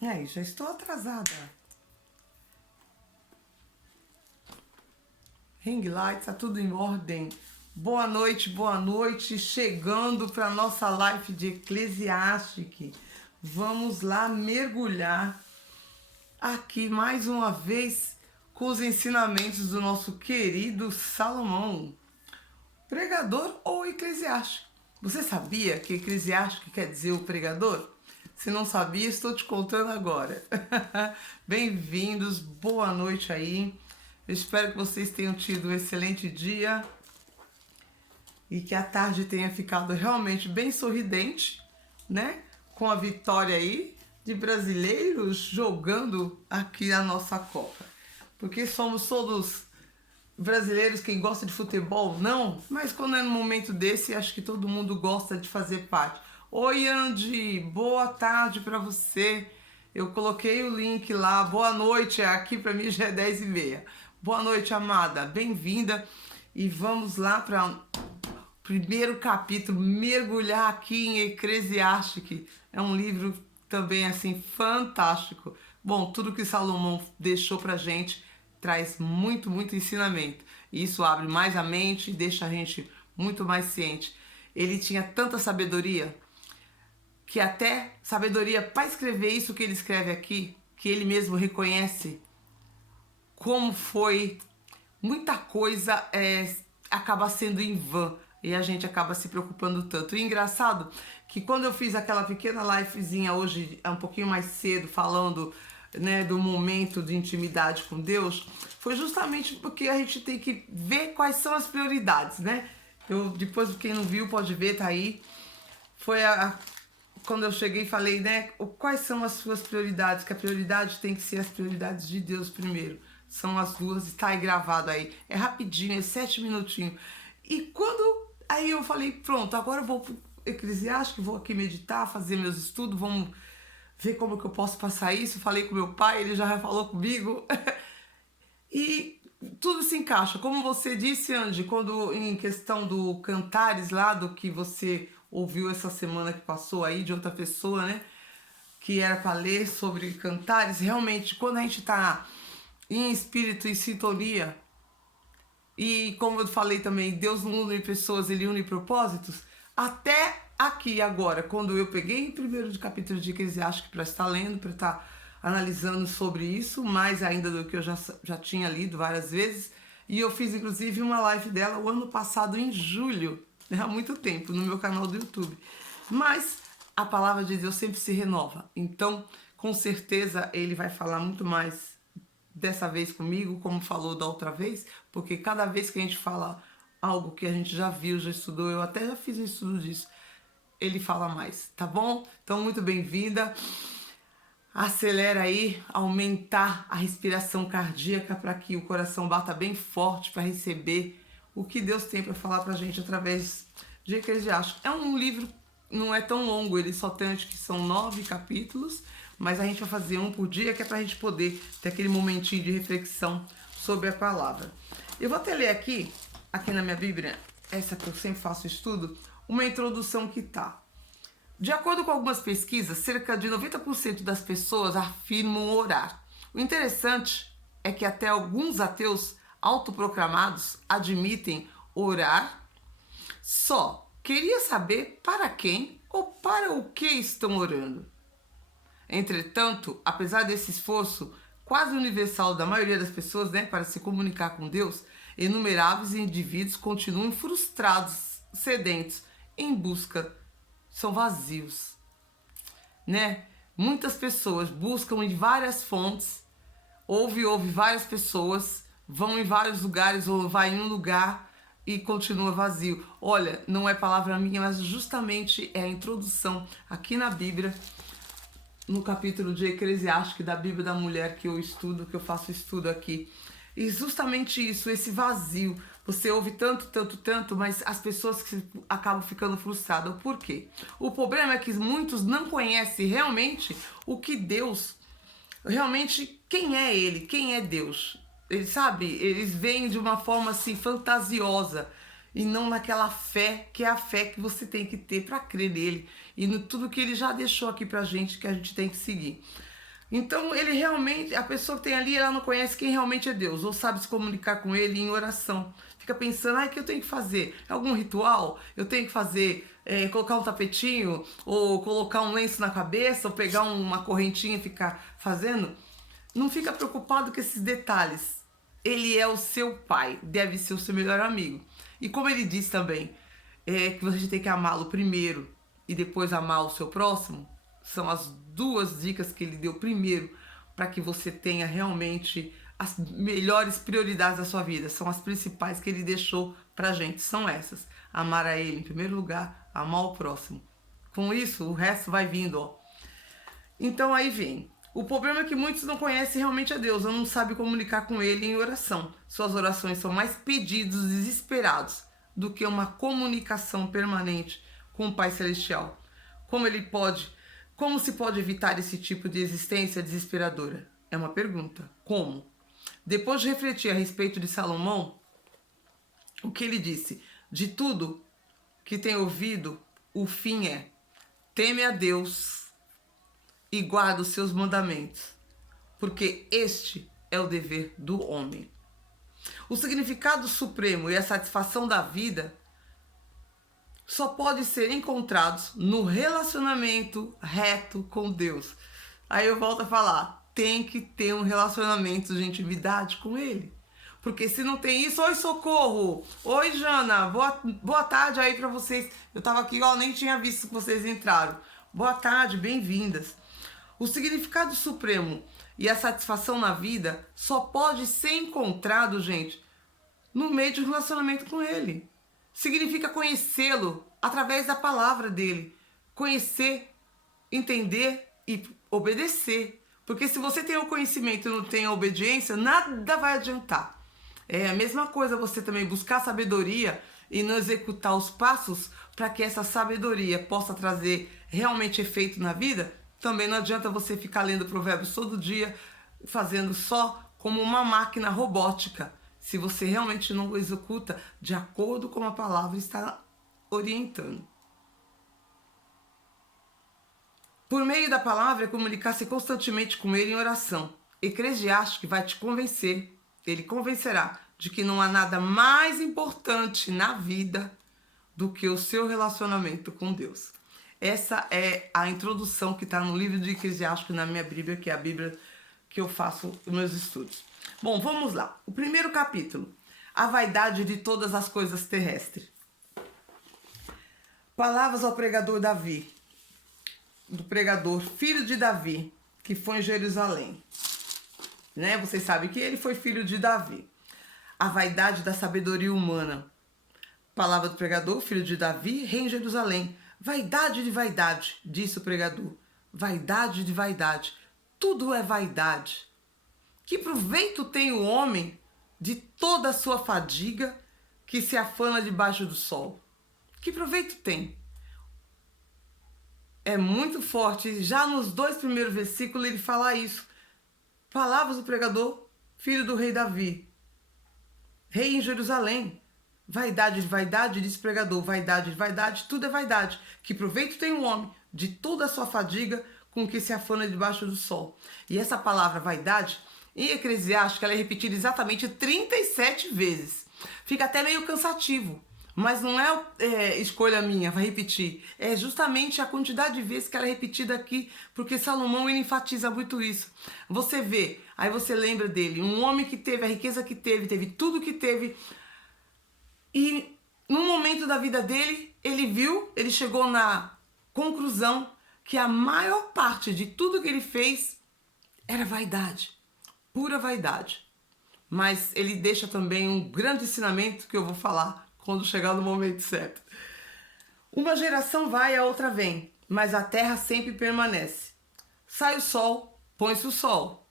E aí, já estou atrasada. Ring lights, tá tudo em ordem. Boa noite. Chegando para nossa live de Eclesiastes. Vamos lá mergulhar aqui mais uma vez com os ensinamentos do nosso querido Salomão, pregador ou eclesiástico. Você sabia que eclesiástico quer dizer o pregador? Se não sabia, estou te contando agora. Bem-vindos, boa noite aí. Eu espero que vocês tenham tido um excelente dia e que a tarde tenha ficado realmente bem sorridente, né? Com a vitória aí de brasileiros jogando aqui a nossa Copa. Porque somos todos brasileiros quem gosta de futebol? Não, mas quando é num momento desse, acho que todo mundo gosta de fazer parte. Oi, Andy, boa tarde para você. Eu coloquei o link lá, boa noite, aqui para mim já é 10h30. Boa noite, amada, bem-vinda. E vamos lá para o primeiro capítulo, mergulhar aqui em Eclesiastes. É um livro também assim fantástico. Bom, tudo que Salomão deixou pra gente traz muito ensinamento. E isso abre mais a mente e deixa a gente muito mais ciente. Ele tinha tanta sabedoria que até sabedoria para escrever isso que ele escreve aqui, que ele mesmo reconhece como foi muita coisa acaba sendo em vão e a gente acaba se preocupando tanto. E engraçado que quando eu fiz aquela pequena livezinha hoje, um pouquinho mais cedo, falando, né, do momento de intimidade com Deus, foi justamente porque a gente tem que ver quais são as prioridades, né? Eu, depois, quem não viu pode ver, tá aí. Foi quando eu cheguei e falei, né, quais são as suas prioridades, que a prioridade tem que ser as prioridades de Deus primeiro. São as duas, está aí gravado aí. É rapidinho, é 7 minutinhos. E quando aí eu falei, pronto, agora eu vou pro Eclesiastes, vou aqui meditar, fazer meus estudos, vamos ver como que eu posso passar isso. Falei com meu pai, ele já falou comigo. E tudo se encaixa. Como você disse, Andy, quando em questão do Cantares lá, do que você ouviu essa semana que passou aí de outra pessoa, né? Que era para ler sobre Cantares. Realmente, quando a gente está em espírito e sintonia, e como eu falei também, Deus não une pessoas, Ele une propósitos. Até aqui agora, quando eu peguei o primeiro capítulo de Eclesiastes para estar lendo, para estar analisando sobre isso, mais ainda do que eu já tinha lido várias vezes, e eu fiz inclusive uma live dela o ano passado, em julho, há muito tempo, no meu canal do YouTube. Mas a palavra de Deus sempre se renova, então com certeza Ele vai falar muito mais dessa vez comigo, como falou da outra vez, porque cada vez que a gente fala algo que a gente já viu, já estudou, eu até já fiz um estudo disso, ele fala mais, tá bom? Então, muito bem-vinda. Acelera aí, aumentar a respiração cardíaca para que o coração bata bem forte para receber o que Deus tem para falar pra gente através de Eclesiastes. É um livro, não é tão longo, ele só tem, acho que são 9 capítulos, mas a gente vai fazer um por dia, que é pra gente poder ter aquele momentinho de reflexão sobre a palavra. Eu vou até ler aqui na minha Bíblia, essa que eu sempre faço estudo, uma introdução que tá. De acordo com algumas pesquisas, cerca de 90% das pessoas afirmam orar. O interessante é que até alguns ateus autoproclamados admitem orar. Só queria saber para quem ou para o que estão orando. Entretanto, apesar desse esforço quase universal da maioria das pessoas, né, para se comunicar com Deus, inumeráveis indivíduos continuam frustrados, sedentos, em busca, são vazios, né? Muitas pessoas buscam em várias fontes, ouve várias pessoas, vão em vários lugares ou vai em um lugar e continua vazio. Olha, não é palavra minha, mas justamente é a introdução aqui na Bíblia, no capítulo de Eclesiastes, da Bíblia da Mulher que eu estudo, que eu faço estudo aqui. E justamente isso, esse vazio. Você ouve tanto, mas as pessoas que acabam ficando frustradas. Por quê? O problema é que muitos não conhecem realmente o que Deus, realmente quem é Ele, quem é Deus. Eles, sabe, eles veem de uma forma assim fantasiosa e não naquela fé, que é a fé que você tem que ter para crer nele e no tudo que ele já deixou aqui pra gente, que a gente tem que seguir. Então, ele realmente, a pessoa que tem ali, ela não conhece quem realmente é Deus, ou sabe se comunicar com ele em oração. Fica pensando, o que eu tenho que fazer? É algum ritual? Eu tenho que fazer, colocar um tapetinho, ou colocar um lenço na cabeça, ou pegar uma correntinha e ficar fazendo? Não fica preocupado com esses detalhes. Ele é o seu pai, deve ser o seu melhor amigo. E como ele diz também, que você tem que amá-lo primeiro e depois amar o seu próximo, são as duas dicas que ele deu primeiro para que você tenha realmente as melhores prioridades da sua vida. São as principais que ele deixou pra gente, são essas. Amar a ele em primeiro lugar, amar o próximo. Com isso, o resto vai vindo, ó. Então aí vem. O problema é que muitos não conhecem realmente a Deus, ou não sabem comunicar com ele em oração. Suas orações são mais pedidos desesperados do que uma comunicação permanente com o Pai Celestial. Como se pode evitar esse tipo de existência desesperadora? É uma pergunta. Como? Depois de refletir a respeito de Salomão, o que ele disse? De tudo que tem ouvido, o fim é: teme a Deus e guarda os seus mandamentos, porque este é o dever do homem. O significado supremo e a satisfação da vida só pode ser encontrados no relacionamento reto com Deus. Aí eu volto a falar, tem que ter um relacionamento de intimidade com Ele. Porque se não tem isso, oi Socorro, oi Jana, boa tarde aí pra vocês. Eu tava aqui, nem tinha visto que vocês entraram. Boa tarde, bem-vindas. O significado supremo e a satisfação na vida só pode ser encontrado, gente, no meio de um relacionamento com Ele. Significa conhecê-lo através da palavra dele. Conhecer, entender e obedecer. Porque se você tem o conhecimento e não tem a obediência, nada vai adiantar. É a mesma coisa você também buscar sabedoria e não executar os passos para que essa sabedoria possa trazer realmente efeito na vida. Também não adianta você ficar lendo provérbios todo dia, fazendo só como uma máquina robótica, se você realmente não executa de acordo com a palavra está orientando. Por meio da palavra, comunicar-se constantemente com ele em oração. Eclesiástico vai te convencer, ele convencerá de que não há nada mais importante na vida do que o seu relacionamento com Deus. Essa é a introdução que está no livro de Eclesiástico na minha Bíblia, que é a Bíblia que eu faço os meus estudos. Bom, vamos lá. O primeiro capítulo, a vaidade de todas as coisas terrestres. Palavras ao pregador Davi, do pregador filho de Davi, que foi em Jerusalém. Vocês sabem que ele foi filho de Davi. A vaidade da sabedoria humana. Palavra do pregador, filho de Davi, rei em Jerusalém. Vaidade de vaidade, disse o pregador. Vaidade de vaidade. Tudo é vaidade. Que proveito tem o homem de toda a sua fadiga que se afana debaixo do sol? Que proveito tem? É muito forte. Já nos 2 primeiros versículos ele fala isso. Palavras do pregador, filho do rei Davi. Rei em Jerusalém. Vaidade de vaidade, diz o pregador. Vaidade de vaidade, tudo é vaidade. Que proveito tem o homem de toda a sua fadiga com que se afana debaixo do sol? E essa palavra vaidade, em Eclesiástico, ela é repetida exatamente 37 vezes. Fica até meio cansativo. Mas não é escolha minha, vai repetir. É justamente a quantidade de vezes que ela é repetida aqui, porque Salomão ele enfatiza muito isso. Você vê, aí você lembra dele, um homem que teve a riqueza que teve tudo que teve. E no momento da vida dele, ele chegou na conclusão que a maior parte de tudo que ele fez era vaidade, pura vaidade. Mas ele deixa também um grande ensinamento que eu vou falar quando chegar no momento certo. Uma geração vai, a outra vem, mas a terra sempre permanece. Sai o sol, põe-se o sol,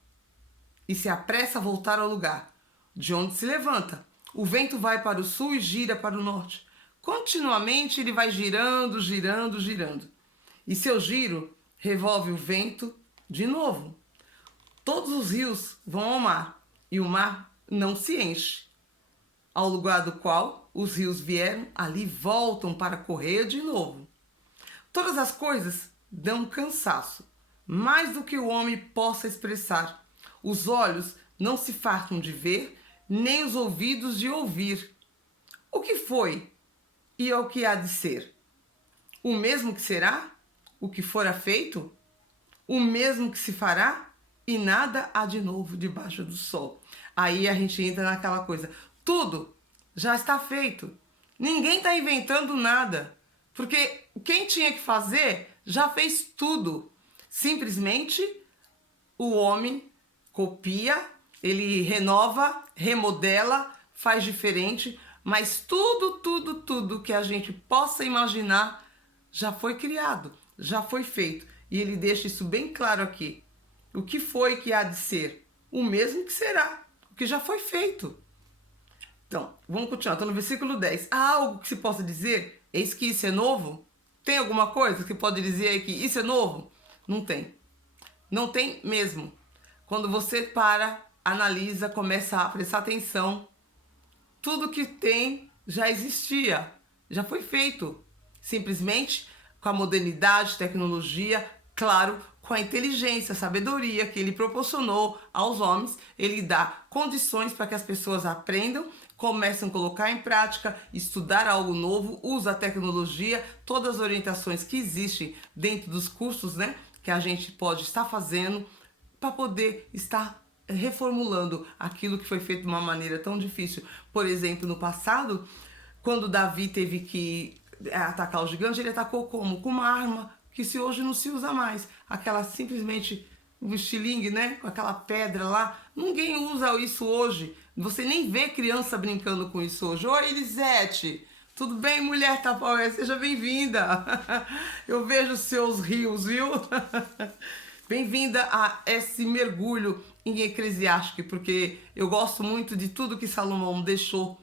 e se apressa a voltar ao lugar de onde se levanta. O vento vai para o sul e gira para o norte. Continuamente ele vai girando, girando, girando. E seu giro revolve o vento de novo. Todos os rios vão ao mar, e o mar não se enche. Ao lugar do qual os rios vieram, ali voltam para correr de novo. Todas as coisas dão cansaço, mais do que o homem possa expressar. Os olhos não se fartam de ver, nem os ouvidos de ouvir. O que foi e é o que há de ser? O mesmo que será? O que fora feito? O mesmo que se fará? E nada há de novo debaixo do sol. Aí a gente entra naquela coisa. Tudo já está feito. Ninguém está inventando nada. Porque quem tinha que fazer já fez tudo. Simplesmente o homem copia, ele renova, remodela, faz diferente, mas tudo que a gente possa imaginar já foi criado, já foi feito. E ele deixa isso bem claro aqui. O que foi que há de ser? O mesmo que será, o que já foi feito. Então, vamos continuar. Estou no versículo 10. Há algo que se possa dizer? Eis que isso é novo? Tem alguma coisa que pode dizer aí que isso é novo? Não tem. Não tem mesmo. Quando você para, analisa, começa a prestar atenção, tudo que tem já existia, já foi feito. Simplesmente com a modernidade, tecnologia, claro, com a inteligência, a sabedoria que ele proporcionou aos homens, ele dá condições para que as pessoas aprendam, comecem a colocar em prática, estudar algo novo, usa a tecnologia, todas as orientações que existem dentro dos cursos, né, que a gente pode estar fazendo para poder estar reformulando aquilo que foi feito de uma maneira tão difícil. Por exemplo, no passado, quando Davi teve que atacar o gigante, ele atacou como? Com uma arma que se hoje não se usa mais. Aquela simplesmente um estilingue, né? Com aquela pedra lá. Ninguém usa isso hoje. Você nem vê criança brincando com isso hoje. Oi, Elisete! Tudo bem, mulher Tapaué? Seja bem-vinda! Eu vejo seus rios, viu? Bem-vinda a esse mergulho em Eclesiastes, porque eu gosto muito de tudo que Salomão deixou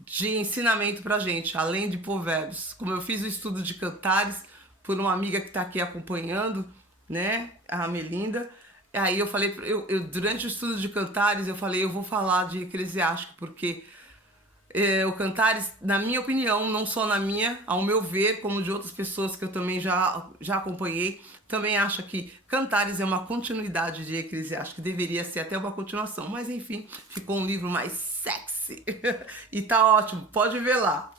de ensinamento pra gente, além de provérbios. Como eu fiz o estudo de Cantares por uma amiga que está aqui acompanhando, né, a Melinda. Aí eu falei, durante o estudo de Cantares, eu falei, eu vou falar de Eclesiastes, porque o Cantares, na minha opinião, não só na minha, ao meu ver, como de outras pessoas que eu também já acompanhei, também acha que Cantares é uma continuidade de Eclesiastes, que deveria ser até uma continuação, mas enfim, ficou um livro mais sexy e tá ótimo, pode ver lá.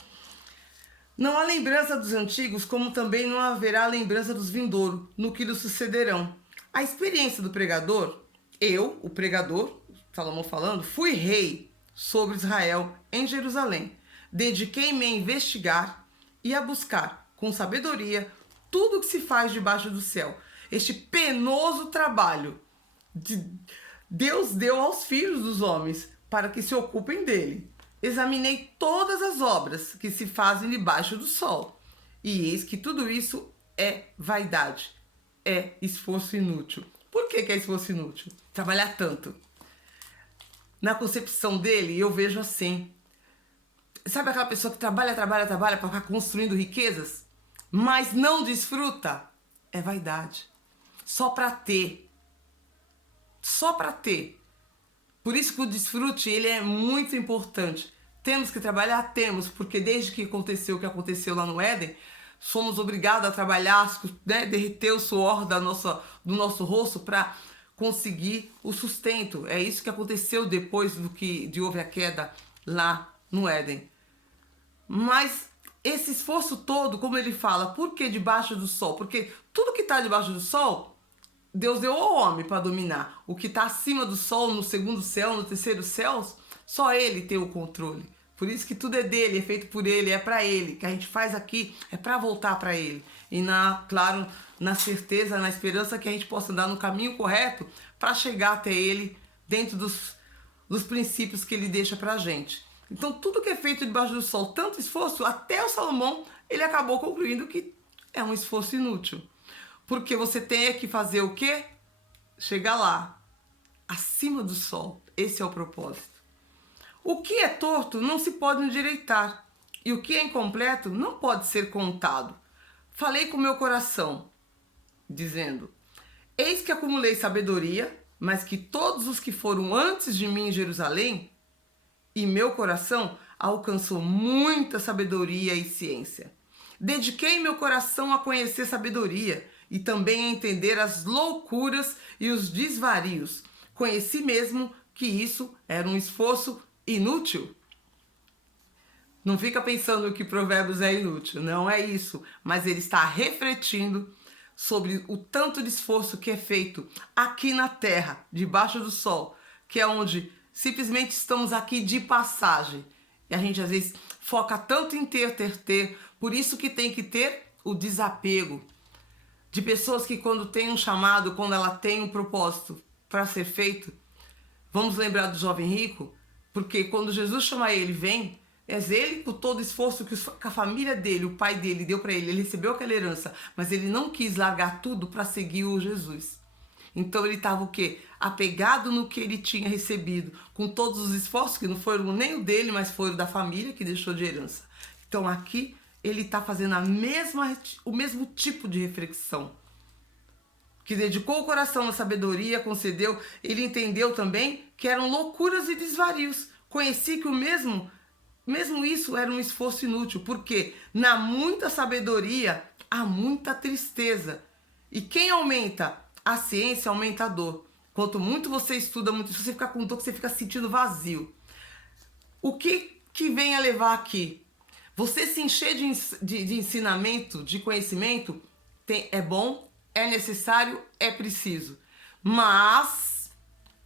Não há lembrança dos antigos, como também não haverá lembrança dos vindouros, no que lhes sucederão. A experiência do pregador, eu, o pregador, Salomão falando, fui rei sobre Israel em Jerusalém. Dediquei-me a investigar e a buscar, com sabedoria, tudo que se faz debaixo do céu. Este penoso trabalho Deus deu aos filhos dos homens para que se ocupem dele. Examinei todas as obras que se fazem debaixo do sol, e eis que tudo isso é vaidade, é esforço inútil. Por que é esforço inútil? Trabalhar tanto. Na concepção dele, eu vejo assim. Sabe aquela pessoa que trabalha para ficar construindo riquezas, mas não desfruta? É vaidade. Só para ter. Só para ter. Por isso que o desfrute, ele é muito importante. Temos que trabalhar? Temos, porque desde que aconteceu o que aconteceu lá no Éden, somos obrigados a trabalhar, né, derreter o suor do nosso rosto para conseguir o sustento. É isso que aconteceu depois de houve a queda lá no Éden. Mas esse esforço todo, como ele fala, por que debaixo do sol? Porque tudo que está debaixo do sol, Deus deu ao homem para dominar. O que está acima do sol, no segundo céu, no terceiro céu, só ele tem o controle. Por isso que tudo é dele, é feito por ele, é para ele. O que a gente faz aqui é para voltar para ele. E, claro, na certeza, na esperança que a gente possa andar no caminho correto para chegar até ele dentro dos princípios que ele deixa para a gente. Então, tudo que é feito debaixo do sol, tanto esforço, até o Salomão, ele acabou concluindo que é um esforço inútil. Porque você tem que fazer o quê? Chegar lá, acima do sol. Esse é o propósito. O que é torto não se pode endireitar, e o que é incompleto não pode ser contado. Falei com meu coração, dizendo, eis que acumulei sabedoria, mas que todos os que foram antes de mim em Jerusalém, e meu coração alcançou muita sabedoria e ciência. Dediquei meu coração a conhecer sabedoria, e também a entender as loucuras e os desvarios. Conheci mesmo que isso era um esforço inútil. Não fica pensando que Provérbios é inútil, não é isso, mas ele está refletindo sobre o tanto de esforço que é feito aqui na terra, debaixo do sol, que é onde simplesmente estamos aqui de passagem. E a gente às vezes foca tanto em ter, por isso que tem que ter o desapego de pessoas que quando tem um chamado, quando ela tem um propósito para ser feito, vamos lembrar do jovem rico, porque quando Jesus chama ele, vem, é ele por todo o esforço que a família dele, o pai dele deu para ele recebeu aquela herança, mas ele não quis largar tudo para seguir o Jesus. Então ele estava o quê? Apegado no que ele tinha recebido, com todos os esforços que não foram nem o dele, mas foram da família que deixou de herança. Então aqui ele está fazendo o mesmo tipo de reflexão. Que dedicou o coração na sabedoria, concedeu, ele entendeu também que eram loucuras e desvarios. Conheci que mesmo isso era um esforço inútil, porque na muita sabedoria há muita tristeza. E quem aumenta a ciência, aumenta a dor. Quanto muito você estuda, muito, se você ficar com dor, você fica sentindo vazio. O que vem a levar aqui? Você se encher de ensinamento, de conhecimento, é bom, é necessário, é preciso. Mas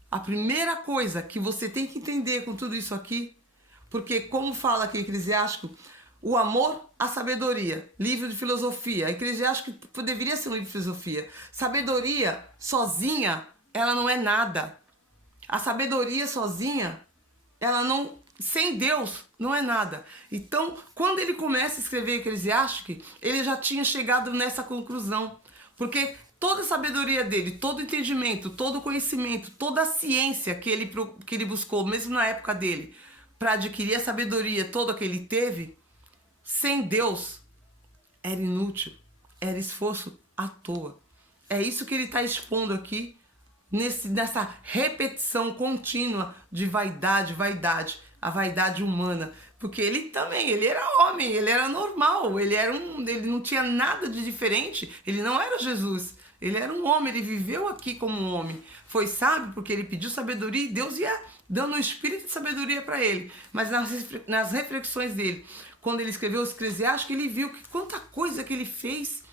a primeira coisa que você tem que entender com tudo isso aqui, porque como fala aqui Eclesiástico, o amor à sabedoria, livro de filosofia. Eclesiástico deveria ser um livro de filosofia. Sabedoria sozinha, ela não é nada. A sabedoria sozinha, ela não, sem Deus, não é nada. Então, quando ele começa a escrever Eclesiástico, ele já tinha chegado nessa conclusão. Porque toda a sabedoria dele, todo o entendimento, todo o conhecimento, toda a ciência que ele buscou, mesmo na época dele, para adquirir a sabedoria toda que ele teve, sem Deus, era inútil, era esforço à toa. É isso que ele está expondo aqui, nessa repetição contínua de vaidade, a vaidade humana. Porque ele era homem, ele era normal, ele não tinha nada de diferente, ele não era Jesus. Ele era um homem, ele viveu aqui como um homem. Foi sábio porque ele pediu sabedoria e Deus ia dando um espírito de sabedoria para ele. Mas nas reflexões dele, quando ele escreveu os Eclesiásticos, ele viu que quanta coisa que ele fez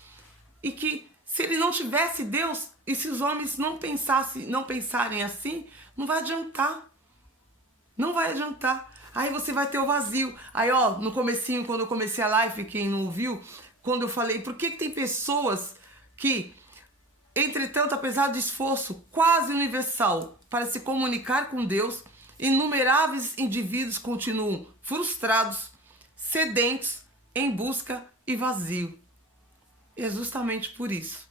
e que se ele não tivesse Deus e se os homens não pensarem assim, não vai adiantar. Não vai adiantar. Aí você vai ter o vazio. Aí, ó, no comecinho, quando eu comecei a live, quem não ouviu, quando eu falei, por que tem pessoas que, entretanto, apesar de esforço quase universal para se comunicar com Deus, inumeráveis indivíduos continuam frustrados, sedentos, em busca e vazio. E é justamente por isso.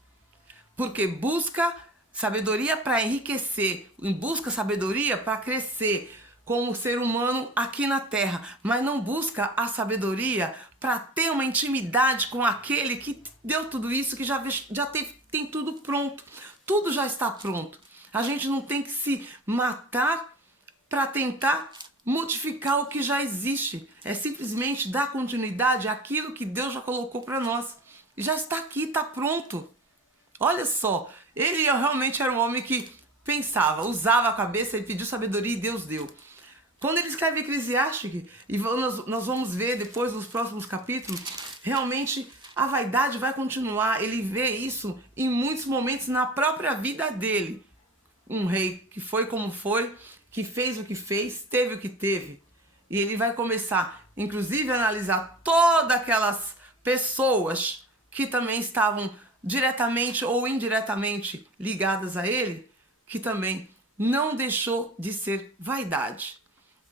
Porque busca sabedoria para enriquecer, busca sabedoria para crescer como ser humano aqui na Terra, mas não busca a sabedoria para ter uma intimidade com aquele que deu tudo isso, que já tem tudo pronto. Tudo já está pronto. A gente não tem que se matar para tentar modificar o que já existe. É simplesmente dar continuidade àquilo que Deus já colocou para nós. E já está aqui, está pronto. Olha só, ele realmente era um homem que pensava, usava a cabeça, ele pediu sabedoria e Deus deu. Quando ele escreve Eclesiástico, e nós vamos ver depois nos próximos capítulos, realmente a vaidade vai continuar. Ele vê isso em muitos momentos na própria vida dele. Um rei que foi como foi, que fez o que fez, teve o que teve. E ele vai começar, inclusive, a analisar todas aquelas pessoas que também estavam diretamente ou indiretamente ligadas a ele, que também não deixou de ser vaidade.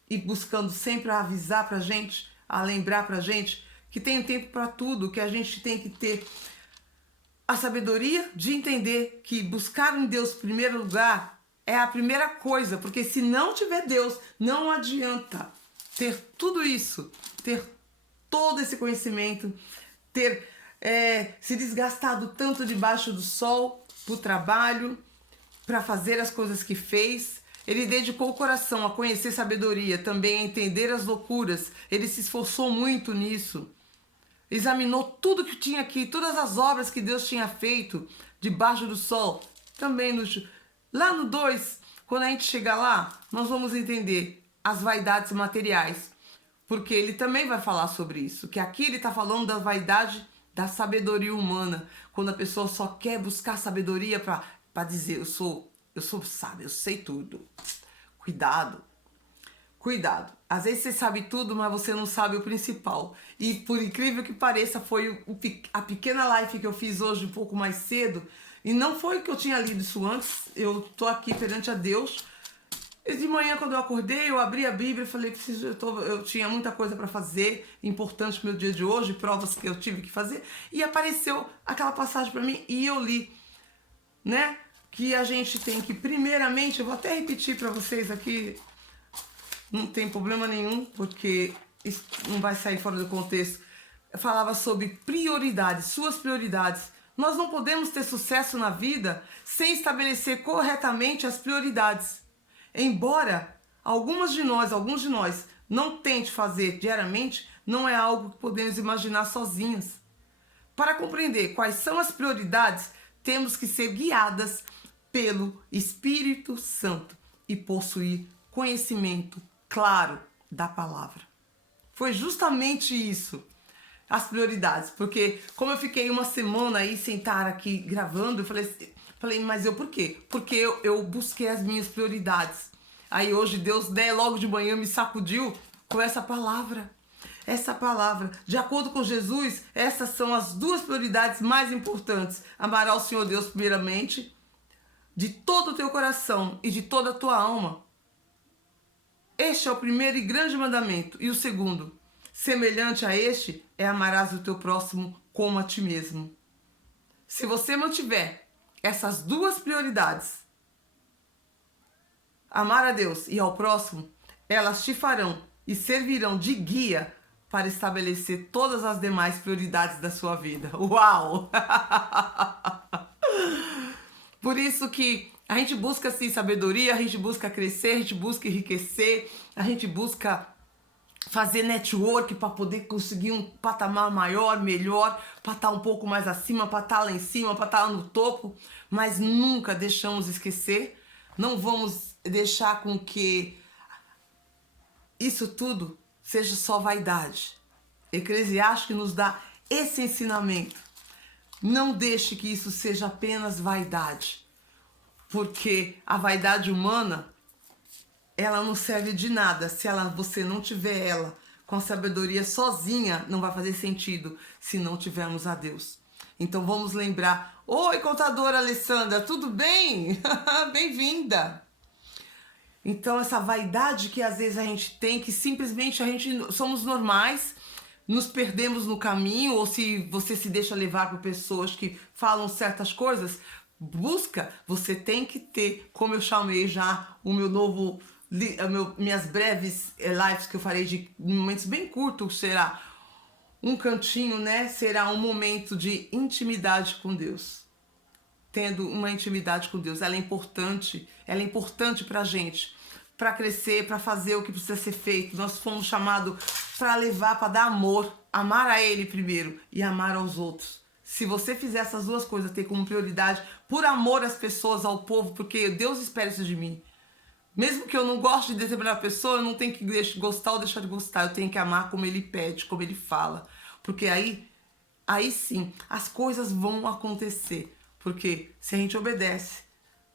E buscando sempre avisar pra gente, a lembrar pra gente que tem tempo para tudo, que a gente tem que ter a sabedoria de entender que buscar em Deus em primeiro lugar é a primeira coisa, porque se não tiver Deus, não adianta ter tudo isso, ter todo esse conhecimento, ter se desgastado tanto debaixo do sol, para o trabalho, para fazer as coisas que fez. Ele dedicou o coração a conhecer sabedoria, também a entender as loucuras. Ele se esforçou muito nisso. examinou tudo que tinha aqui, todas as obras que Deus tinha feito debaixo do sol. Também lá no 2, quando a gente chegar lá, nós vamos entender as vaidades materiais. Porque ele também vai falar sobre isso. Que aqui ele está falando da vaidade da sabedoria humana. Quando a pessoa só quer buscar sabedoria para dizer, eu sou sábio, eu sei tudo. Cuidado. Cuidado. Às vezes você sabe tudo, mas você não sabe o principal. E por incrível que pareça, foi a pequena live que eu fiz hoje um pouco mais cedo. E não foi que eu tinha lido isso antes. Eu tô aqui perante a Deus. E de manhã, quando eu acordei, eu abri a Bíblia e falei que eu tinha muita coisa para fazer, importante pro meu dia de hoje, provas que eu tive que fazer. E apareceu aquela passagem para mim e eu li, né? Que a gente tem que, primeiramente, eu vou até repetir para vocês aqui, não tem problema nenhum, porque isso não vai sair fora do contexto. Eu falava sobre prioridades, suas prioridades. Nós não podemos ter sucesso na vida sem estabelecer corretamente as prioridades. Embora alguns de nós não tente fazer diariamente, não é algo que podemos imaginar sozinhos. Para compreender quais são as prioridades, temos que ser guiadas pelo Espírito Santo e possuir conhecimento claro da palavra. Foi justamente isso, as prioridades, porque como eu fiquei uma semana aí sem estar aqui gravando, eu falei, mas por quê? Porque eu busquei as minhas prioridades. Aí hoje Deus, logo de manhã, me sacudiu com essa palavra. Essa palavra, de acordo com Jesus, essas são as duas prioridades mais importantes. Amar ao Senhor Deus primeiramente, de todo o teu coração e de toda a tua alma. Este é o primeiro e grande mandamento. E o segundo, semelhante a este, é amarás o teu próximo como a ti mesmo. Se você mantiver essas duas prioridades, amar a Deus e ao próximo, elas te farão e servirão de guia para estabelecer todas as demais prioridades da sua vida. Uau! Por isso que a gente busca sim sabedoria, a gente busca crescer, a gente busca enriquecer, a gente busca fazer network para poder conseguir um patamar maior, melhor, para estar um pouco mais acima, para estar lá em cima, para estar no topo, mas nunca deixamos esquecer, não vamos deixar com que isso tudo seja só vaidade. Eclesiastes nos dá esse ensinamento. Não deixe que isso seja apenas vaidade, porque a vaidade humana, ela não serve de nada se você não tiver ela com a sabedoria sozinha, não vai fazer sentido se não tivermos a Deus. Então vamos lembrar. Oi, contadora Alessandra, tudo bem? Bem-vinda! Então essa vaidade que às vezes a gente tem, que simplesmente somos normais, nos perdemos no caminho, ou se você se deixa levar por pessoas que falam certas coisas, você tem que ter, como eu chamei já o meu novo, minhas breves lives que eu farei de momentos bem curtos, será um cantinho, né? Será um momento de intimidade com Deus. Tendo uma intimidade com Deus, ela é importante pra gente, para crescer, para fazer o que precisa ser feito. Nós fomos chamados para levar, para dar amor, amar a Ele primeiro e amar aos outros. Se você fizer essas duas coisas, ter como prioridade, por amor às pessoas, ao povo, porque Deus espera isso de mim. Mesmo que eu não goste de determinada pessoa, eu não tenho que gostar ou deixar de gostar. Eu tenho que amar como Ele pede, como Ele fala. Porque aí sim, as coisas vão acontecer. Porque se a gente obedece,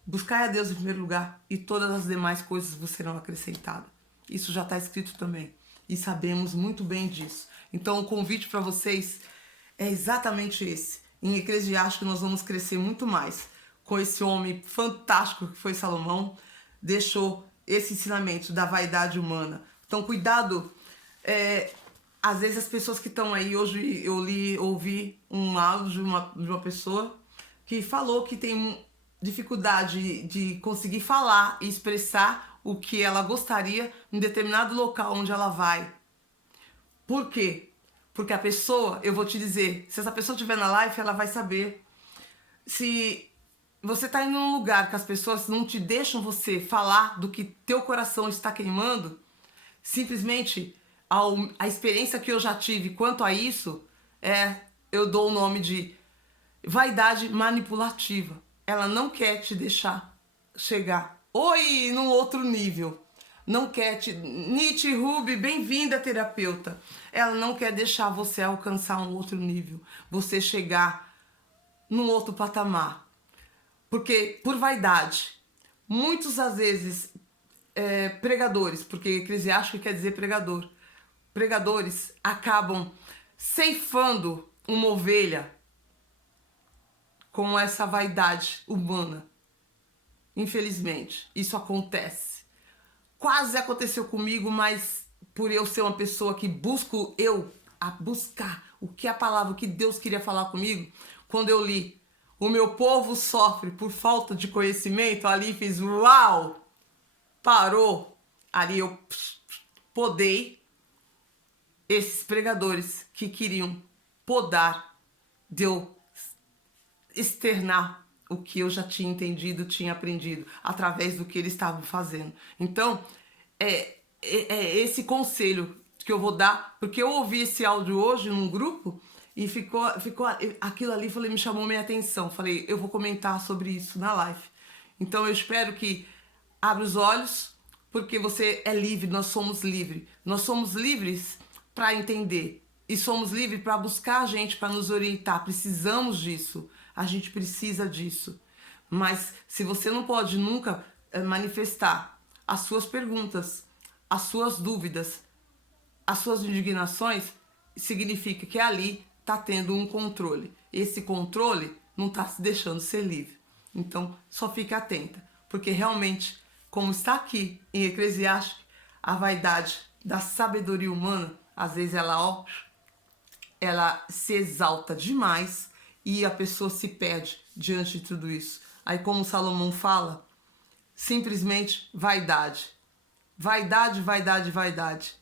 buscar a Deus em primeiro lugar e todas as demais coisas vos serão acrescentadas. Isso já está escrito também. E sabemos muito bem disso. Então o convite para vocês é exatamente esse. Em Eclesiastes nós vamos crescer muito mais com esse homem fantástico que foi Salomão. Deixou esse ensinamento da vaidade humana. Então cuidado. Às vezes as pessoas que estão aí, hoje eu ouvi um áudio de uma pessoa que falou que tem dificuldade de conseguir falar e expressar o que ela gostaria em determinado local onde ela vai. Por quê? Porque a pessoa, eu vou te dizer, se essa pessoa estiver na live, ela vai saber. Se você está indo num lugar que as pessoas não te deixam você falar do que teu coração está queimando, simplesmente a experiência que eu já tive quanto a isso Eu dou o nome de vaidade manipulativa. Ela não quer te deixar chegar num outro nível. Não quer te... Nietzsche Ruby, bem-vinda, terapeuta. Ela não quer deixar você alcançar um outro nível. Você chegar num outro patamar. Porque, por vaidade, muitos, às vezes, pregadores, porque eclesiástico quer dizer pregador, pregadores acabam ceifando uma ovelha com essa vaidade humana. Infelizmente, isso acontece. Quase aconteceu comigo, mas por eu ser uma pessoa que busco a buscar o que a palavra, o que Deus queria falar comigo, quando eu li o meu povo sofre por falta de conhecimento, ali fiz uau! Parou! Ali eu podei esses pregadores que queriam podar de eu externar o que eu já tinha entendido, tinha aprendido, através do que eles estavam fazendo. Então, é esse conselho que eu vou dar, porque eu ouvi esse áudio hoje num grupo e ficou aquilo ali, me chamou minha atenção. Falei, eu vou comentar sobre isso na live. Então, eu espero que abra os olhos, porque você é livre, nós somos livres. Nós somos livres para entender e somos livres para buscar a gente, para nos orientar. Precisamos disso. A gente precisa disso. Mas se você não pode nunca manifestar as suas perguntas, as suas dúvidas, as suas indignações, significa que ali está tendo um controle. Esse controle não está se deixando ser livre. Então, só fique atenta, porque realmente, como está aqui em Eclesiastes, a vaidade da sabedoria humana, às vezes ela se exalta demais e a pessoa se perde diante de tudo isso. Aí, como Salomão fala, simplesmente vaidade. Vaidade, vaidade, vaidade.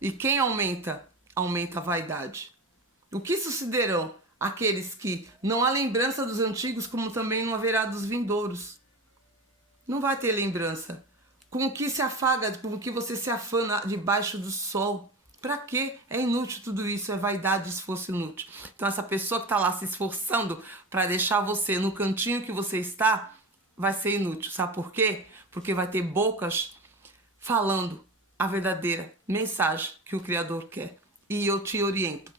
E quem aumenta, aumenta a vaidade. O que sucederão aqueles que não há lembrança dos antigos, como também não haverá dos vindouros? Não vai ter lembrança. Com o que se afaga, com o que você se afana debaixo do sol? Pra quê? É inútil tudo isso, é vaidade, esforço inútil. Então essa pessoa que está lá se esforçando para deixar você no cantinho que você está, vai ser inútil. Sabe por quê? Porque vai ter bocas falando a verdadeira mensagem que o Criador quer. E eu te oriento.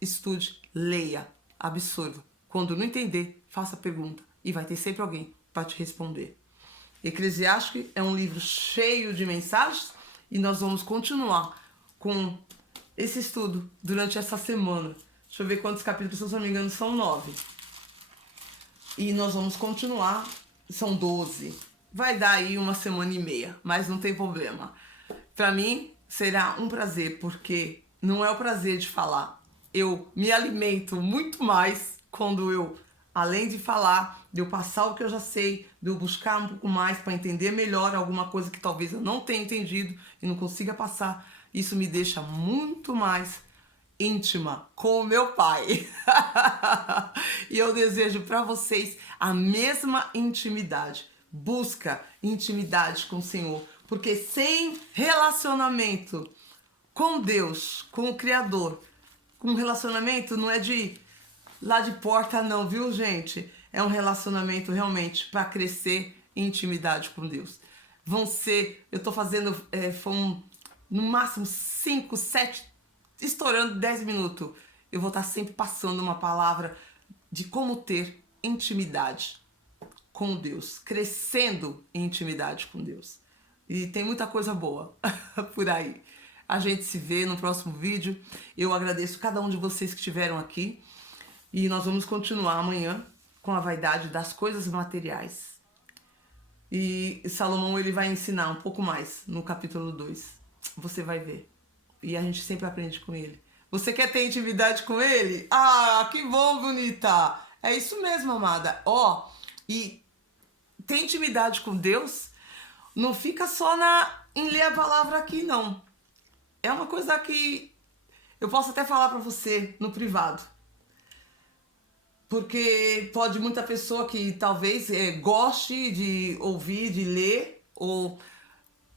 Estude, leia, absorva. Quando não entender, faça pergunta. E vai ter sempre alguém para te responder. Eclesiastes é um livro cheio de mensagens e nós vamos continuar com esse estudo durante essa semana. Deixa eu ver quantos capítulos, se eu não me engano, são 9. E nós vamos continuar, são 12. Vai dar aí uma semana e meia, mas não tem problema. Para mim, será um prazer, porque não é o prazer de falar. Eu me alimento muito mais quando eu, além de falar, de eu passar o que eu já sei, de eu buscar um pouco mais para entender melhor alguma coisa que talvez eu não tenha entendido e não consiga passar. Isso me deixa muito mais íntima com o meu pai. E eu desejo para vocês a mesma intimidade. Busca intimidade com o Senhor, porque sem relacionamento com Deus, com o Criador, um relacionamento não é de lá de porta não, viu, gente? É um relacionamento realmente para crescer em intimidade com Deus. Eu tô fazendo, no máximo 5, 7, estourando 10 minutos. Eu vou estar sempre passando uma palavra de como ter intimidade com Deus, crescendo em intimidade com Deus. E tem muita coisa boa por aí. A gente se vê no próximo vídeo. Eu agradeço cada um de vocês que estiveram aqui. E nós vamos continuar amanhã com a vaidade das coisas materiais. E Salomão ele vai ensinar um pouco mais no capítulo 2. Você vai ver. E a gente sempre aprende com ele. Você quer ter intimidade com ele? Ah, que bom, bonita! É isso mesmo, amada. E ter intimidade com Deus não fica só em ler a palavra aqui, não. É uma coisa que eu posso até falar pra você no privado. Porque pode muita pessoa que talvez goste de ouvir, de ler, ou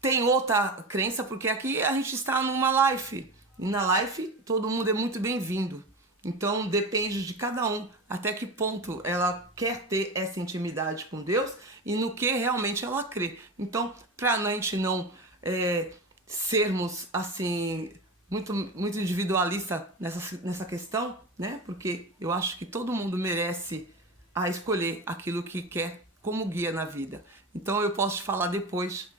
tem outra crença, porque aqui a gente está numa live. E na live todo mundo é muito bem-vindo. Então depende de cada um até que ponto ela quer ter essa intimidade com Deus e no que realmente ela crê. Então, para a gente não sermos assim muito individualista nessa questão, né? Porque eu acho que todo mundo merece a escolher aquilo que quer como guia na vida. Então eu posso te falar depois,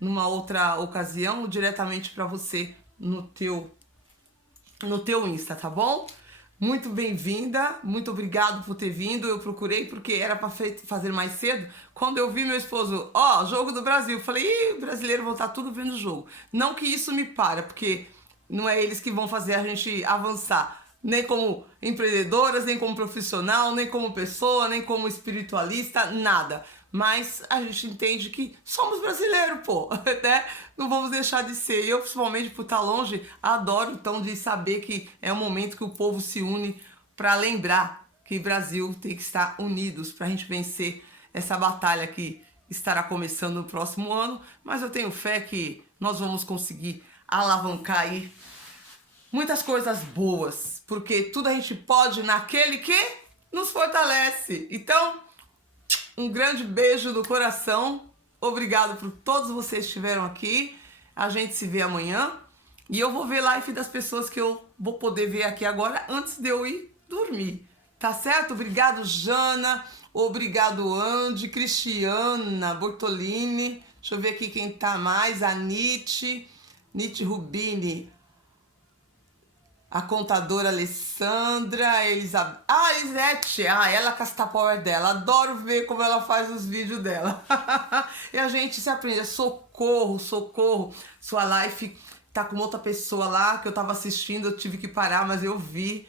numa outra ocasião, diretamente para você no teu Insta, tá bom? Muito bem-vinda, muito obrigado por ter vindo. Eu procurei porque era para fazer mais cedo. Quando eu vi meu esposo, jogo do Brasil, falei, brasileiro vão estar tudo vendo o jogo. Não que isso me para, porque não é eles que vão fazer a gente avançar, nem como empreendedoras, nem como profissional, nem como pessoa, nem como espiritualista, nada. Mas a gente entende que somos brasileiros, pô, né? Não vamos deixar de ser. Eu, principalmente por estar longe, adoro então de saber que é um momento que o povo se une para lembrar que o Brasil tem que estar unidos para a gente vencer essa batalha que estará começando no próximo ano. Mas eu tenho fé que nós vamos conseguir alavancar aí muitas coisas boas, porque tudo a gente pode naquele que nos fortalece. Então, um grande beijo do coração. Obrigado por todos vocês que estiveram aqui. A gente se vê amanhã. E eu vou ver live das pessoas que eu vou poder ver aqui agora antes de eu ir dormir. Tá certo? Obrigado, Jana. Obrigado, Andy, Cristiana, Bortolini. Deixa eu ver aqui quem tá mais. A Nite Rubini. A contadora Alessandra, Elizabeth... a Isete, ela com a Star Power dela, adoro ver como ela faz os vídeos dela. E a gente se aprende, socorro, sua live tá com outra pessoa lá, que eu tava assistindo, eu tive que parar, mas eu vi.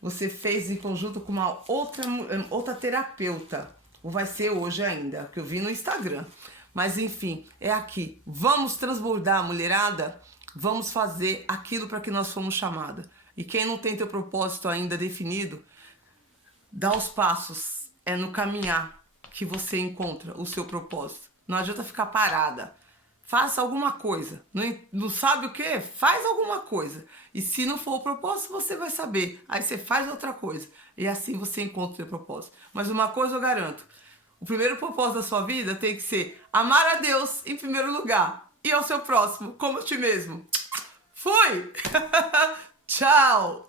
Você fez em conjunto com uma outra terapeuta, ou vai ser hoje ainda, que eu vi no Instagram. Mas enfim, é aqui. Vamos transbordar, mulherada? Vamos fazer aquilo para que nós fomos chamadas. E quem não tem teu propósito ainda definido, dá os passos. É no caminhar que você encontra o seu propósito. Não adianta ficar parada. Faça alguma coisa. Não sabe o que? Faz alguma coisa. E se não for o propósito, você vai saber. Aí você faz outra coisa. E assim você encontra o seu propósito. Mas uma coisa eu garanto. O primeiro propósito da sua vida tem que ser amar a Deus em primeiro lugar. E ao seu próximo, como a ti mesmo. Fui! Tchau!